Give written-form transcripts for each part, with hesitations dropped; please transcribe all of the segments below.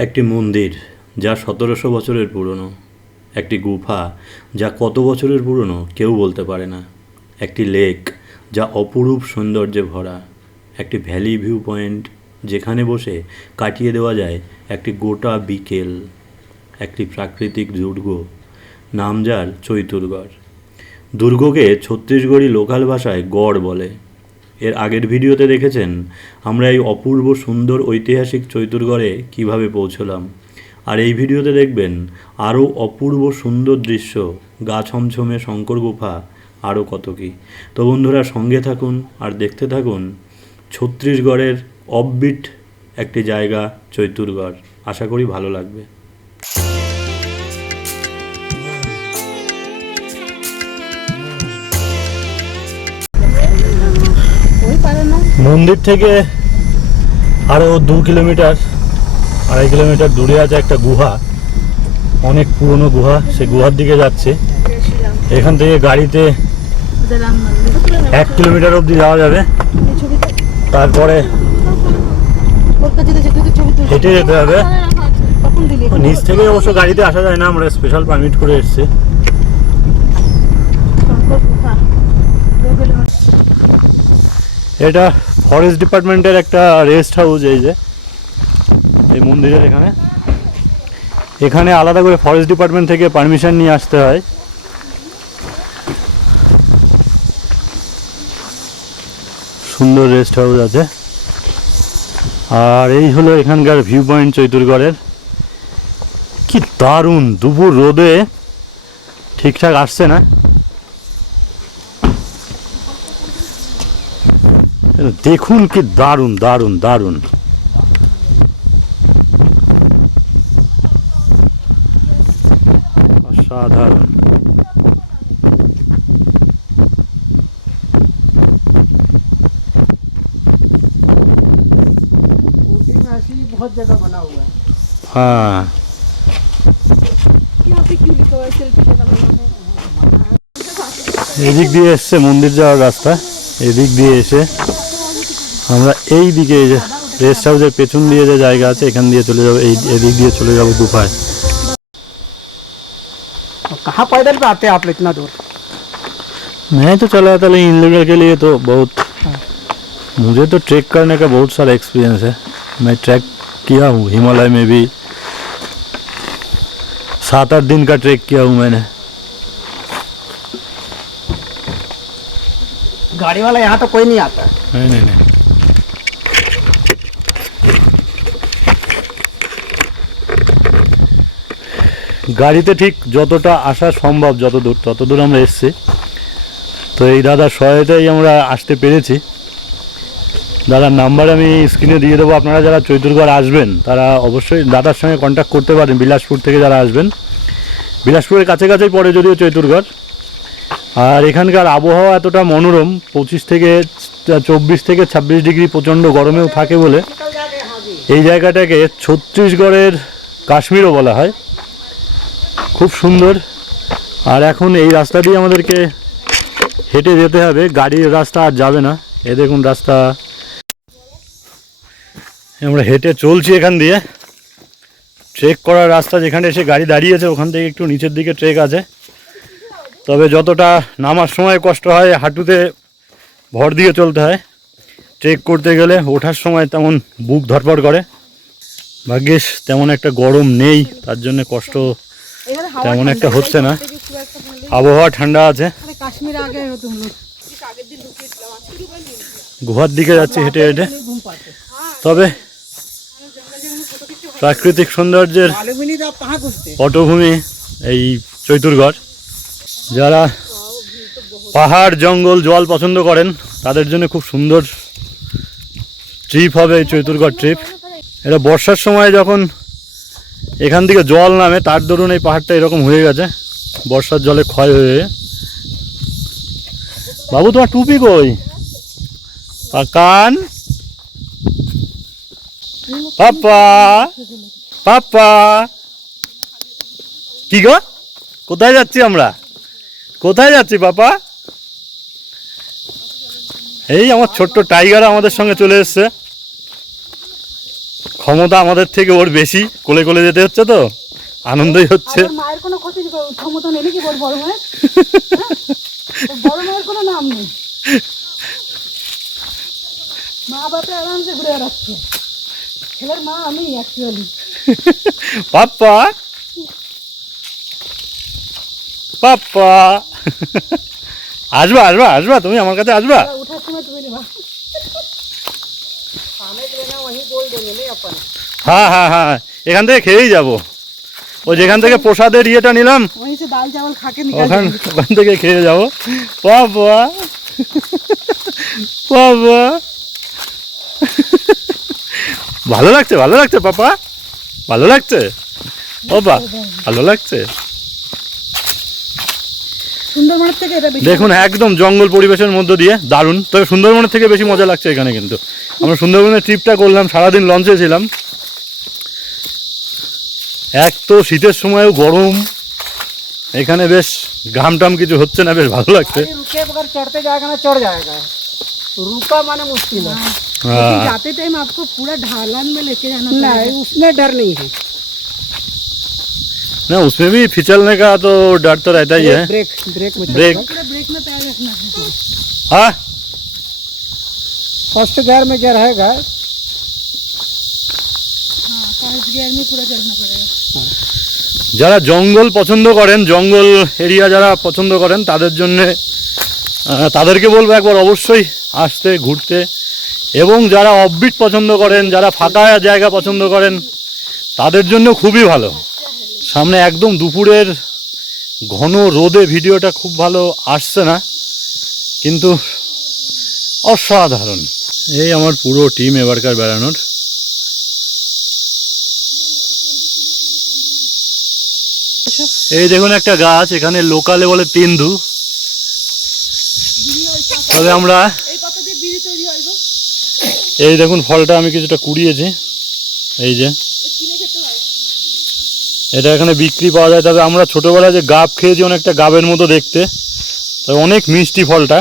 একটি মন্দির যা ১৭০০ বছরের পুরনো, একটি গুফা যা কত বছরের পুরনো কেউ বলতে পারে না, একটি লেক যা অপরূপ সৌন্দর্যে ভরা, একটি ভ্যালি ভিউ পয়েন্ট যেখানে বসে কাটিয়ে দেওয়া যায় একটি গোটা বিকেল, একটি প্রাকৃতিক দুর্গ নাম যার চৈতুরগড়। দুর্গকে ছত্তিশগড়ি লোকাল ভাষায় গড় বলে। এর আগের ভিডিওতে দেখেছেন আমরা এই অপূর্ব সুন্দর ঐতিহাসিক চৈতুরগড়ে কিভাবে পৌঁছলাম, আর এই ভিডিওতে দেখবেন আরও অপূর্ব সুন্দর দৃশ্য, গা ছমছমে শঙ্কর গুফা, আরও কত কী। তো বন্ধুরা সঙ্গে থাকুন আর দেখতে থাকুন ছত্তিশগড়ের অফবিট একটি জায়গা চৈতুরগড়। আশা করি ভালো লাগবে। মন্দির থেকে আরও 2 কিলোমিটার 2.5 কিলোমিটার দূরে আছে একটা গুহা, অনেক পুরনো গুহা। সে গুহার দিকে যাচ্ছে। এখান থেকে গাড়িতে 1 কিলোমিটার অবধি যাওয়া যাবে, তারপরে হেঁটে যেতে হবে। নিচ থেকে অবশ্য গাড়িতে আসা যায় না, আমরা স্পেশাল পারমিট করে এসেছি। এটা ফরেস্ট ডিপার্টমেন্টের একটা রেস্ট হাউস। এই যে এই মন্দিরের এখানে আলাদা করে ফরেস্ট ডিপার্টমেন্ট থেকে পারমিশন নিয়ে আসতে হয়। সুন্দর রেস্ট হাউস আছে। আর এই হলো এখানকার ভিউ পয়েন্ট চৈতুরগড়ের। কি দারুণ! দুপুর রোদে ঠিকঠাক আসছে না, দেখুন কি দারুণ দারুণ দারুণ। অসাধারণ। बहुत जगह बना हुआ है। हाँ, এদিক দিয়ে এসছে মন্দির যাওয়ার রাস্তা। এদিক দিয়ে এসে আমরা এই দিকে রেস্ট হাউসের পেছন দিয়ে যে জায়গা আছে এখান দিয়ে চলে যাবো, এদিক দিয়ে চলে যাবো গুফায়। कहाँ पैदल पे आते हैं आप इतना दूर? मैं तो चला था, लेकिन इन लोगों के लिए तो बहुत, मुझे तो ट्रैक करने का बहुत सारा एक्सपीरियंस है। मैं ट्रैक किया हूँ हिमालय में भी, 7-8 दिन का ट्रैक किया हूँ मैंने। गाड़ी वाला यहाँ तो कोई नहीं आता। नहीं नहीं नहीं, গাড়িতে ঠিক যতটা আসা সম্ভব, তত দূর আমরা এসেছি। তো এই দাদার সহায়তায় আমরা আসতে পেরেছি। দাদার নাম্বার আমি স্ক্রিনে দিয়ে দেবো। আপনারা যারা চৈতুরগড় আসবেন তারা অবশ্যই দাদার সঙ্গে কন্ট্যাক্ট করতে পারেন। বিলাসপুর থেকে যারা আসবেন, বিলাসপুরের কাছাকাছি পড়ে যদিও চৈতুরগড়। আর এখানকার আবহাওয়া এতটা মনোরম, 24 থেকে 26 ডিগ্রি প্রচণ্ড গরমেও থাকে বলে এই জায়গাটাকে ছত্তিশগড়ের কাশ্মীরও বলা হয়। খুব সুন্দর। আর এখন এই রাস্তা দিয়ে আমাদেরকে হেঁটে যেতে হবে, গাড়ির রাস্তা আর যাবে না। এ দেখুন রাস্তা, আমরা হেঁটে চলছি এখান দিয়ে। ট্রেক করার রাস্তা, যেখানে এসে গাড়ি দাঁড়িয়েছে ওখান থেকে একটু নিচের দিকে ট্রেক আছে। তবে যতটা নামার সময় কষ্ট হয়, হাঁটুতে ভর দিয়ে চলতে হয়। ট্রেক করতে গেলে ওঠার সময় তেমন বুক ধরপড় করে। ভাগ্যিস তেমন একটা গরম নেই, তার জন্য কষ্ট তেমন একটা হচ্ছে না। আবহাওয়া ঠান্ডা আছে। গুহার দিকে যাচ্ছি হেঁটে হেঁটে। তবে প্রাকৃতিক সৌন্দর্যের পটভূমি এই চৈতুরগড়। যারা পাহাড় জঙ্গল জল পছন্দ করেন তাদের জন্য খুব সুন্দর ট্রিপ হবে এই চৈতুরগড় ট্রিপ। এটা বর্ষার সময় যখন এখান থেকে জল নামে, তার দরুন এই পাহাড়টা এরকম হয়ে গেছে বর্ষার জলে ক্ষয় হয়ে। বাবু তোমার টুপি কই? কান পাপা পাপা কি গো? কোথায় যাচ্ছি আমরা? কোথায় যাচ্ছি পাপা? এই আমার ছোট্ট টাইগার আমাদের সঙ্গে চলে এসছে। ক্ষমতা আমাদের থেকে ওর বেশি, কোলে কোলে যেতে হচ্ছে তো আনন্দই হচ্ছে। আর ওর মায়ের কোনো ক্ষমতা নেই নাকি বড় মায়ের? হ্যাঁ? ওর বড় মায়ের কোনো নাম নেই, মা বাপে আরামসে ঘুরে বেড়াচ্ছে। ছেলের মা আমি অ্যাকচুয়ালি। পাপ্পা পাপ্পা আসবা আসবা আসবা, তুমি আমার কাছে আসবা। উঠার সময় তুমি নেবা। হ্যাঁ হ্যাঁ হ্যাঁ, এখান থেকে খেয়েই যাবো। ওই যেখান থেকে প্রসাদের ইয়েটা নিলাম वहीं से दाल चावल खा के ওখান ওখান থেকে খেয়ে যাবো। বাবা বাবা ভালো লাগছে ভালো লাগছে পাপা, ভালো লাগছে বাবা, ভালো লাগছে। সুন্দরবনের থেকে এটা বেশি দেখুন একদম জঙ্গল পরিবেশের মধ্য দিয়ে দারুণ। তবে সুন্দরবনের থেকে বেশি মজা লাগছে এখানে। কিন্তু আমরা সুন্দরবনের ট্রিপটা করলাম, সারাদিন লঞ্চে ছিলাম। এক তো শীতের সময়ও গরম, এখানে বেশ ঘাম টাম কিছু হচ্ছে না, বেশ ভালো লাগছে। गाड़ी रुके बगैर चढ़ते जाएगा ना चढ़ जाएगा, रुका माने मुश्किल है। लेकिन जाते टाइम आपको पूरा ढालन में लेके जाना नहीं पड़ेगा। उसमें डर नहीं है। ना उसमें भी फिसलने का तो डर तो रहता ही है। ब्रेक ब्रेक में ब्रेक पूरा ब्रेक में पैर रखना है। हाँ फर्स्ट गियर में गियर रहेगा। हाँ फर्स्ट गियर में पूरा चढ़ना पड़ेगा। যারা জঙ্গল পছন্দ করেন, জঙ্গল এরিয়া যারা পছন্দ করেন তাদের জন্যে তাদেরকে বলবো একবার অবশ্যই আসতে ঘুরতে। এবং যারা অফবিট পছন্দ করেন, যারা ফাঁকা জায়গা পছন্দ করেন তাদের জন্য খুবই ভালো। সামনে একদম দুপুরের ঘন রোদে ভিডিওটা খুব ভালো আসছে না, কিন্তু অসাধারণ। এই আমার পুরো টিম এবারকার বেড়ানোর। এই দেখুন একটা গাছ, এখানে লোকালে বলে তেন্দু। তবে আমরা এই কত দিয়ে বিড়ি তৈরি হয় গো? এই দেখুন ফলটা আমি কিছুটা কুড়িয়েছি, এই যে কিনে খেতে হয়। এটা এখানে বিক্রি পাওয়া যায়। তবে আমরা ছোটোবেলায় যে গাব খেয়েছি অনেকটা গাবের মতো দেখতে, তবে অনেক মিষ্টি ফলটা।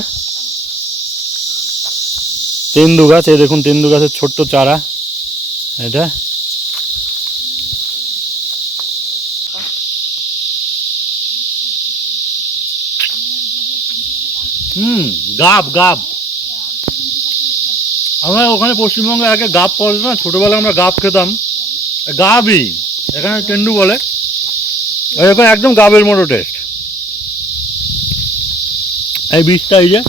তেন্দু গাছ, এই দেখুন তেন্দু গাছের ছোট্ট চারা এটা। গাব গাব আমরা ওখানে পশ্চিমবঙ্গে আগে গাব পাওয়া যেত না, ছোটোবেলায় আমরা গাব খেতাম। গাবই এখানে তেন্দু বলে। এখন একদম গাবের মতো টেস্ট। এই বীজটা এই যে,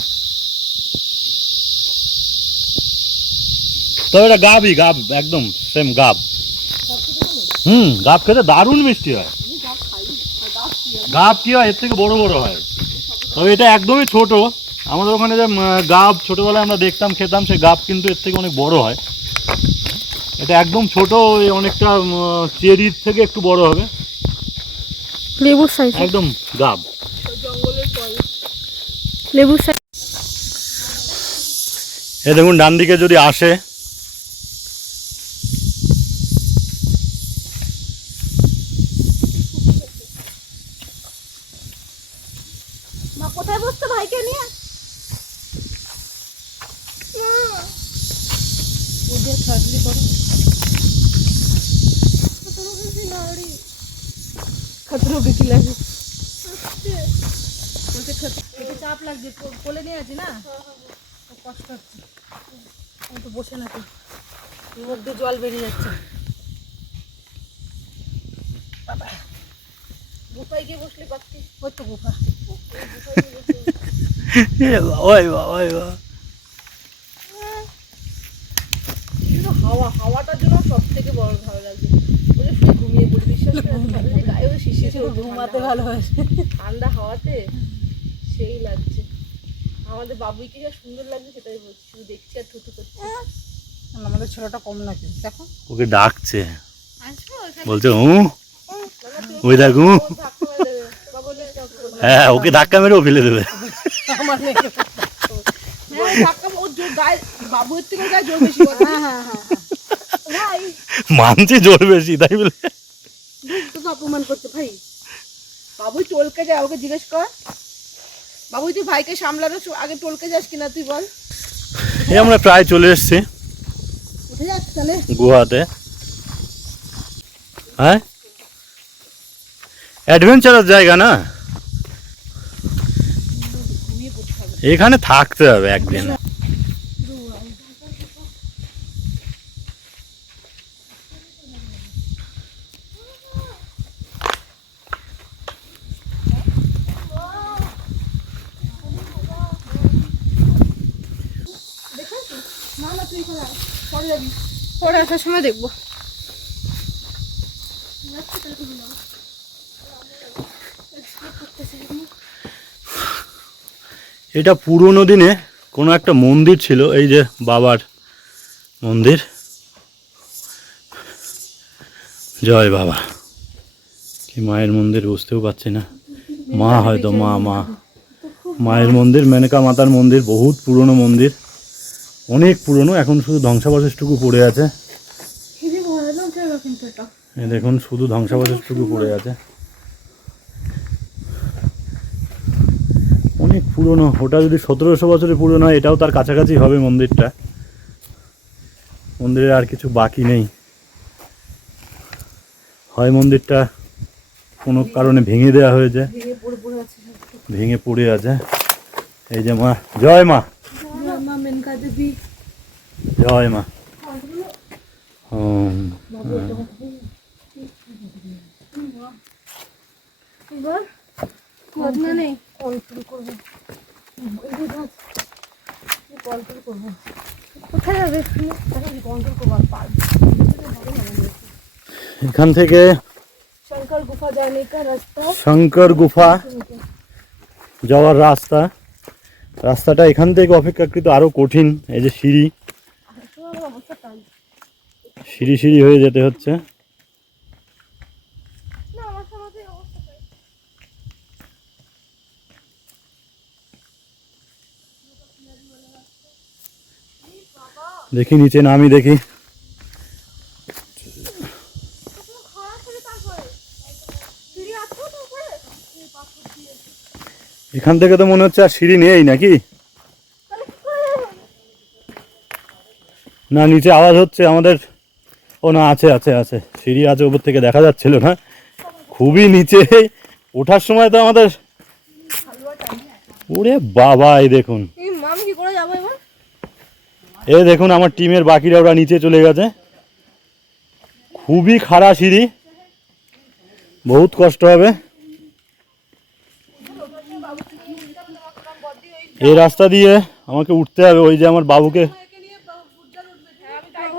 তবে এটা গাবই, গাব একদম সেম গাব। গাব খেতে দারুণ মিষ্টি হয়। গাব কি হয়, এর থেকে বড় বড় হয়। তবে এটা একদমই ছোট। আমাদের ওখানে যে গাব ছোটোবেলায় আমরা দেখতাম খেতাম, সেই গাব কিন্তু এর থেকে অনেক বড় হয়। এটা একদম ছোট, ওই অনেকটা চেরির থেকে একটু বড় হবে, লেবুর সাইজ, একদম গাব। জঙ্গলের ফল। লেবুর সাইজ। এ দেখুন ডান দিকে যদি আসে, মা কোথায় বসতো ভাইকে নিয়ে? ওদের ছাড়লি করো। খতরো বেশি লাগে। বলতে খেতে চাপ লাগছে, কোলে নিয়ে আছি না, খুব কষ্ট হচ্ছে। আমি তো বসে না, মুখ দিয়ে জল বেরিয়ে যাচ্ছে। বাবা গুফায় গিয়ে বসলে পাচ্ছি, ওই তো গুফা। হাওয়াটার জন্য সব থেকে বড় ভালো লাগছে। বলে শুধু ঘুমিয়ে পড়ি, বিশ্বাস করে গায়ে শিশির ঘুমাতে ভালো হয়, ঠান্ডা হাওয়াতে সেই লাগছে। আমাদের বাবুইকে যা সুন্দর লাগছে সেটাই বলছি, শুধু দেখছি আর থুতু করছি। আমাদের ছেলেটা কম নাকি দেখো, ওকে ডাকছে, আসবো বলছে ওই দেখো। হ্যাঁ ওকে ধাক্কা মেরেও ফেলে দেবে। আমার ধাক্কা ওর গায়ে, বাবুয়ের থেকে গায়ে জোর বেশি। ভাই মানছি জোর বেশি, তাই বলে তোকে অপমান করছে ভাই। বাবুই টলকে যায়, ওকে জিজ্ঞেস কর। বাবুই তুই ভাইকে সামলানো আগে টলকে যাস কিনা তুই বল। এই আমরা প্রায় চলে এসেছি উঠে যাস তাহলে। গুহাতে। হ্যাঁ, অ্যাডভেঞ্চারাস জায়গা না, এখানে থাকতে হবে একদিন। পরে আসার সময় দেখবো। এটা পুরোনো দিনে কোনো একটা মন্দির ছিল, এই যে বাবার মন্দির। জয় বাবা, কি মায়ের মন্দির বুঝতেও পারছি না, মা হয়তো, মা মায়ের মন্দির, মেনকা মাতার মন্দির, বহুত পুরনো মন্দির, অনেক পুরনো। এখন শুধু ধ্বংসাবশেষটুকু পড়ে আছে, এই দেখুন শুধু ধ্বংসাবশেষটুকু পড়ে আছে, অনেক পুরনো। ওটা যদি 1700 বছরের পুরনো হয়, এটাও তার কাছাকাছি হবে মন্দিরটা। মন্দিরের আর কিছু বাকি নেই, হয় মন্দিরটা কোনো কারণে ভেঙে দেওয়া হয়েছে, ভেঙে পড়ে আছে। এই যে মা, জয় মা, জয় মা। কোথায় যাবে? এখান থেকে शंकर गुफा जाने का रास्ता, শঙ্কর গুফা যাওয়ার রাস্তাটা এখান থেকে অপেক্ষাকৃত আরো কঠিন। এই যে সিঁড়ি সিঁড়ি হয়ে যেতে হচ্ছে। দেখি নিচে নামি, দেখি এখান থেকে তো মনে হচ্ছে আর সিঁড়ি নেই নাকি? না, নিচে আওয়াজ হচ্ছে আমাদের। ও না, আছে আছে আছে, সিঁড়ি আছে, ওপর থেকে দেখা যাচ্ছিল না, খুবই নিচে। ওঠার সময় তো আমাদের, ওরে বাবা, এই দেখুন, আমি কি করে যাবো এবার? এই দেখুন আমার টিমের বাকিরা ওরা নিচে চলে গেছে। খুবই খাড়া সিঁড়ি, বহুত কষ্ট হবে। এই রাস্তা দিয়ে আমাকে উঠতে হবে। ওই যে আমার বাবুকে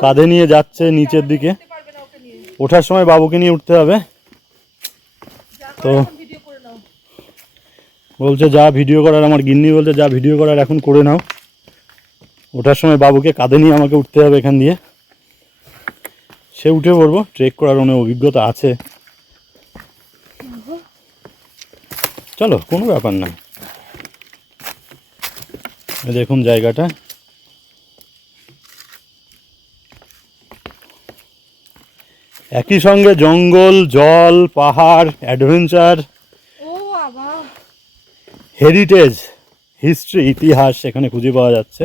কাঁধে নিয়ে যাচ্ছে নিচের দিকে, ওঠার সময় বাবুকে নিয়ে উঠতে হবে। তো বলছে যা ভিডিও করার, আমার গিন্নি বলছে যা ভিডিও করার এখন করে নাও। ওঠার সময় বাবুকে কাঁধে নিয়ে আমাকে উঠতে হবে এখান দিয়ে। সে উঠে পড়বো, ট্রেক করার অনেক অভিজ্ঞতা আছে, চলো কোনো ব্যাপার না। দেখুন জায়গাটা, একই সঙ্গে জঙ্গল, জল, পাহাড়, অ্যাডভেঞ্চার, হেরিটেজ, হিস্ট্রি, ইতিহাস এখানে খুঁজে পাওয়া যাচ্ছে।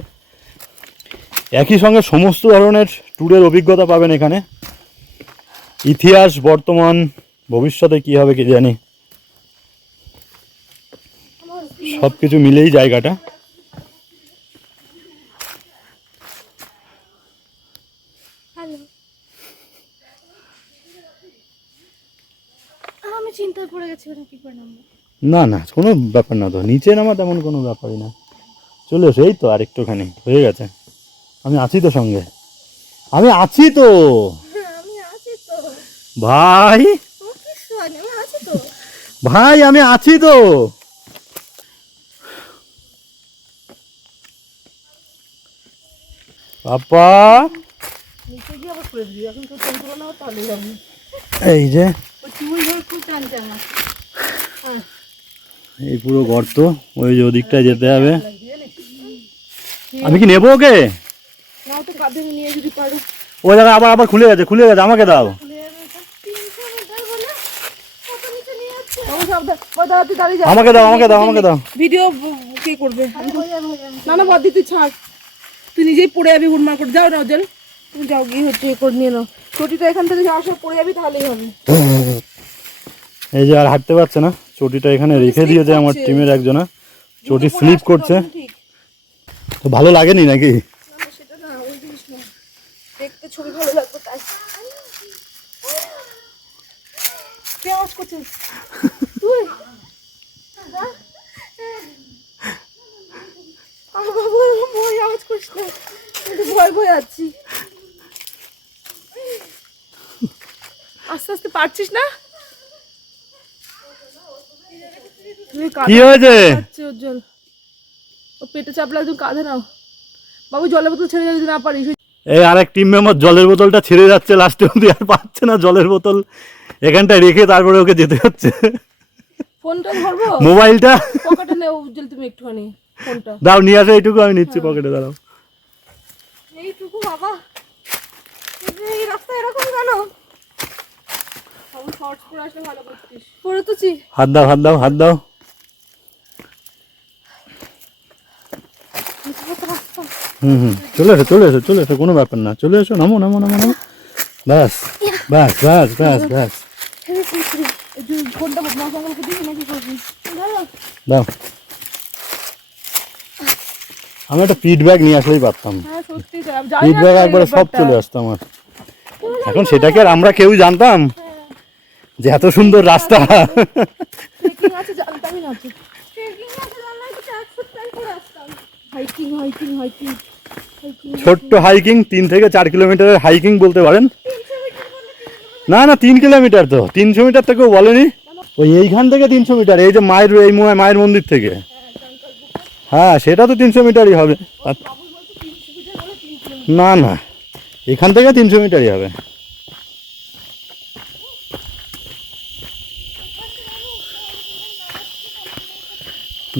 একই সঙ্গে সমস্ত ধরনের ট্যুরের অভিজ্ঞতা পাবেন এখানে। ইতিহাস, বর্তমান, ভবিষ্যতে কী হবে কি জানি, সব কিছু মিলেই জায়গাটা। আমি চিন্তায় পড়ে গেছি, ওটা কি করে নামবো? না না, কোনো ব্যাপার না, তো নিচে নামা তেমন কোনো ব্যাপারই না। চলে এসো, এই তো আর একটুখানি হয়ে গেছে। আমি আছি তো সঙ্গে, আমি আছি তো ভাই, ভাই আমি আছি তো। পাপা, নিচে গিয়ে আবার করে দিবি, এখন তো চন্দ্র নাও তাহলে যাবি। এই যে চুল ধরে খুব টানছে আমার। এই পুরো গর্ত, ওই যে ওদিকটায় যেতে হবে। আমি কি নেবো ওকে? নাও তো কাঁধে নিয়ে যদি পারো। ওই জায়গায় আবার আবার খুলে গেছে, আমাকে দাও। আমাকে দাও, আমাকে দাও। ভিডিও কে করবে? না না বদি, তুই ছাড়, তুই নিজেই পড়ে যাবি হুড়মার করে। যাও না, তুমি যাও গিয়ে হচ্ছে এ করে নিয়ে নাও। চটিটা এখান থেকে যাওয়ার সময় পড়ে যাবি তাহলেই হবে। এই যে আর হাঁটতে পারছে না, চটিটা এখানে রেখে দিয়েছে আমার টিমের একজনা, চটি স্লিপ করছে। ঠিক তো ভালো লাগেনি নাকি? না, সেটা না, ওই জিনিস না, দেখতে ছবি ভালো লাগবে তাই। কে আওয়াজ করছিস তুই? হ্যাঁ? আমার বাবু ভয় আওয়াজ করিস না, আমি তো ভয় আছি। আস্তে আস্তে পারছিস না? কি হয়েছে? উজ্জ্বল ও পেটে চাপ লাগছে, কাঁধে নাও। বাবু জলের বোতল ছেড়ে যদি না পারিস। এই আরেক টিম মেম্বার জলের বোতলটা ছেড়ে যাচ্ছে, লাস্টে অব্দি আর পাচ্ছে না জলের বোতল, এখানটায় রেখে তারপরে ওকে যেতে হচ্ছে। ফোনটা ধরবো, মোবাইলটা পকেটে নেও উজ্জ্বল, তুমি একটুখানি ফোনটা দাও, নিয়ে আসো, এইটুকু আমি নিচ্ছি পকেটে, দাঁড়াও। এইটুকু বাবা, এই রাস্তা এরকম কেন? বাবু শর্টস পরে আসলে ভালো করছিস। পরে তো হাত দাও, হাত দাও, হাত দাও। চলে এসো, চলে এসো, চলে এসো, কোনো ব্যাপার না, চলে এসো, নামো নামো নামো নামো, ব্যাস ব্যাস ব্যাস ব্যাস ব্যাস। ফোনটা মাসাঙ্গলকে দিবি নাকি করবি? দাও, আমি একটা পিট ব্যাগ নিয়ে আসলেই পারতাম, হ্যাঁ সত্যি তো, আমি পিট জানি ব্যাগ না একবারে সব চলে আসতো আমার। এখন সেটাকে আর আমরা কেউ জানতাম যে এত সুন্দর রাস্তা। ট্রেকিং আছে জানতামই না তো। ট্রেকিং আছে জানলে তো ট্র্যাক স্যুট প্যান্ট পরে আসতাম। হাইকিং হাইকিং হাইকিং হাইকিং ছোট্ট হাইকিং, 3 থেকে 4 কিলোমিটারের হাইকিং বলতে পারেন। না না, 3 কিলোমিটার তো, 300 মিটার থেকেও বলেনি। ওই এইখান থেকে 300 মিটার, এই যে মায়ের, এই মায়ের মন্দির থেকে, হ্যাঁ সেটা তো 300 মিটারই হবে। না না, এখান থেকে 300 মিটারই হবে।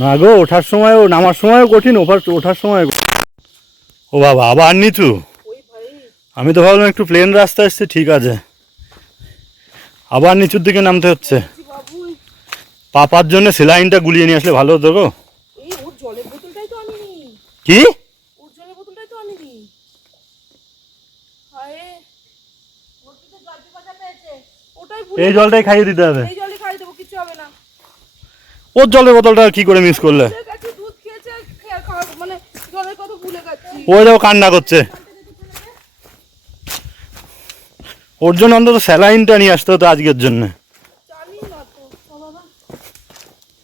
না গো, ওঠার সময়ও নামার সময়ও কঠিন, ওঠার সময়। ও বাবা, আবার নিচু। আমি তো ভাবলাম একটু প্লেন রাস্তা এসছে, ঠিক আছে, আবার নিচুর দিকে নামতে হচ্ছে। পাপার জন্য সেলাইনটা গুলিয়ে নিয়ে আসলে ভালো হতো গো। এই ওর জলের বোতলটাই তো আনিনি। কি? ওর জলের বোতলটাই তো আনিনি। হায়, ওর তো জল পিপাসা পেয়েছে, ওটাই ভুলে এই জলটাই খাইয়ে দিতে হবে। এই জলই খাই দেবো, কিছু হবে না। ওর জলের বোতলটা কি করে মিস করলে? ভুলে গেছি, দুধ খেয়েছে, মানে জলের কথা ভুলে গেছি। ও যাও, কান্না করছে। ওর জন্য অন্তত স্যালাইনটা নিয়ে আসতে হতো আজকের জন্য। জানি না তো বাবা,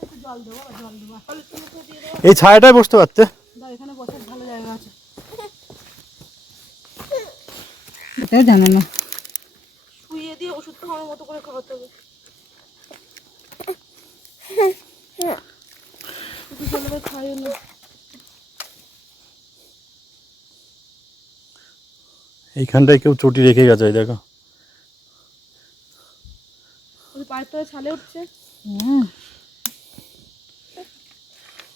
একটু জল দেবো, জল দেবো, তাহলে তুমি তো দিয়ে দেবো। এই ছায়াটায় বসতে পারতে। দাও, এখানে বসার ভালো জায়গা আছে। এটা জানে না। শুইয়ে দিয়ে ওষুধ খাওয়ার মতো করে খাওয়াতে হবে। শুধু জলটা খাইও না। এইখানটায় কেউ চটি রেখে গেছে, এই দেখো। ওই পায়ের তলায় ছালে উঠছে।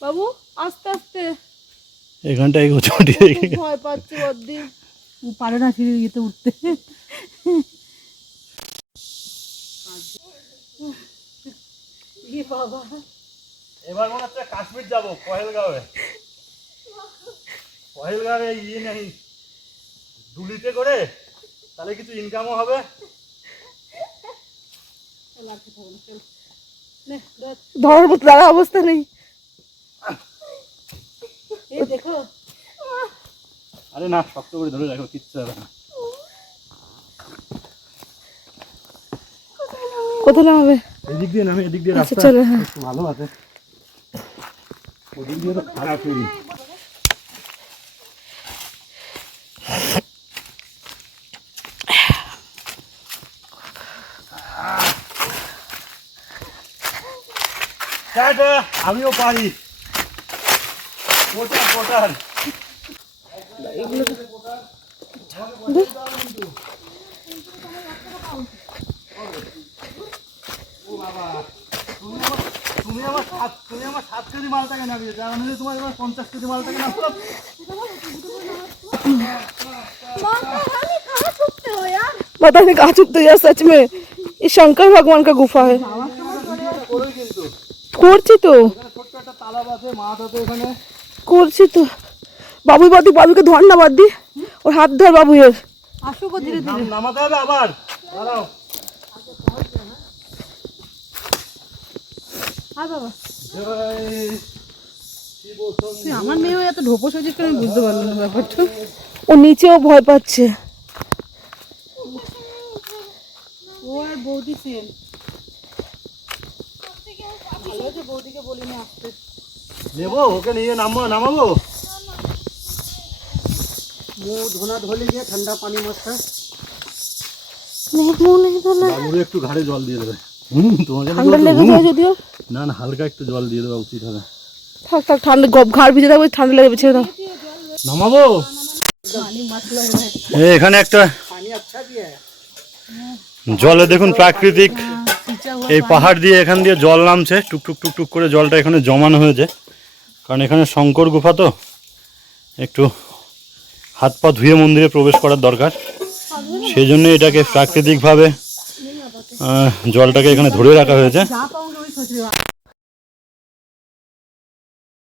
বাবু আস্তে আস্তে, এখানটায় কেউ চটি রেখে গেছে। ভয় পাচ্ছে বদ্দি। ও পারে না সিঁড়ি ইয়েতে উঠতে। বাবা এবার মনে হচ্ছে কাশ্মীর যাবো, পহেলগাঁওয়ে। পহেলগাঁওয়ে ইয়ে নেই, দুলিতে করে, তাহলে কিছু ইনকামও হবে। ধরার মতো দাঁড়া অবস্থা নেই। এই দেখো, আরে না, শক্ত করে ধরে রাখো, কিচ্ছু হবে না। কোথায় নামবে? এদিক দিয়ে নামে, এদিক দিয়ে আচ্ছা, রাস্তা চলো, হ্যাঁ। একটু ভালো আছে, ওদিক দিয়ে তো খারাপই। আমিও পারি, পোটার পোটার। তুমি আমার 7 কেজি মালটাকে নামিয়ে, তার মানে তোমার এবার 50 কেজি মালটাকে নামালাম। बता नहीं कहाँ छुपते यार, सच में ये शंकर भगवान का गुफा है। করছি তো, ছোট্ট একটা তালাব আছে, মাছ আছে এখানে। করছি তো। বাবুই বাদ দি, বাবুকে ধর না, বাদ দি, ওর হাত ধর বাবুয়ের। আসুক ও ধীরে ধীরে। নামাতে হবে আবার, দাঁড়াও। আয় বাবা, তুই আমার মেয়ে হয়ে এত ঢোপস হয়েছিস কেন আমি বুঝতে পারলাম না ব্যাপারটা। ও নিচেও ভয় পাচ্ছে। ও আর বৌদি সেম। ভালো হয়েছে বৌদিকে বলিনি আসতে। নেবো ওকে নিয়ে নামাবো। মুখ ধোনা ধরে গিয়ে ঠান্ডা পানি মাছটা বাবুরে একটু ঘাড়ে জল দিয়ে দেবে। তোমাকে ঠান্ডা লেগে যায় যদিও। না না, হালকা একটু জল দিয়ে দেওয়া উচিত হবে। থাক থাক, ঠান্ডা ঘাড় ভিজে থাকবে, ঠান্ডা লেগে ছেড়ে দাও। নামাবো। এখানে একটা পানি আচ্ছা দিয়ে জলে দেখুন প্রাকৃতিক এই পাহাড় দিয়ে এখান দিয়ে জল নামছে, টুকটুক টুকটুক করে জলটা এখানে জমানো হয়েছে। কারণ এখানে শঙ্কর গুফা তো, একটু হাত পা ধুয়ে মন্দিরে প্রবেশ করার দরকার। সেই জন্য এটাকে প্রাকৃতিকভাবে জলটাকে এখানে ধরে রাখা হয়েছে।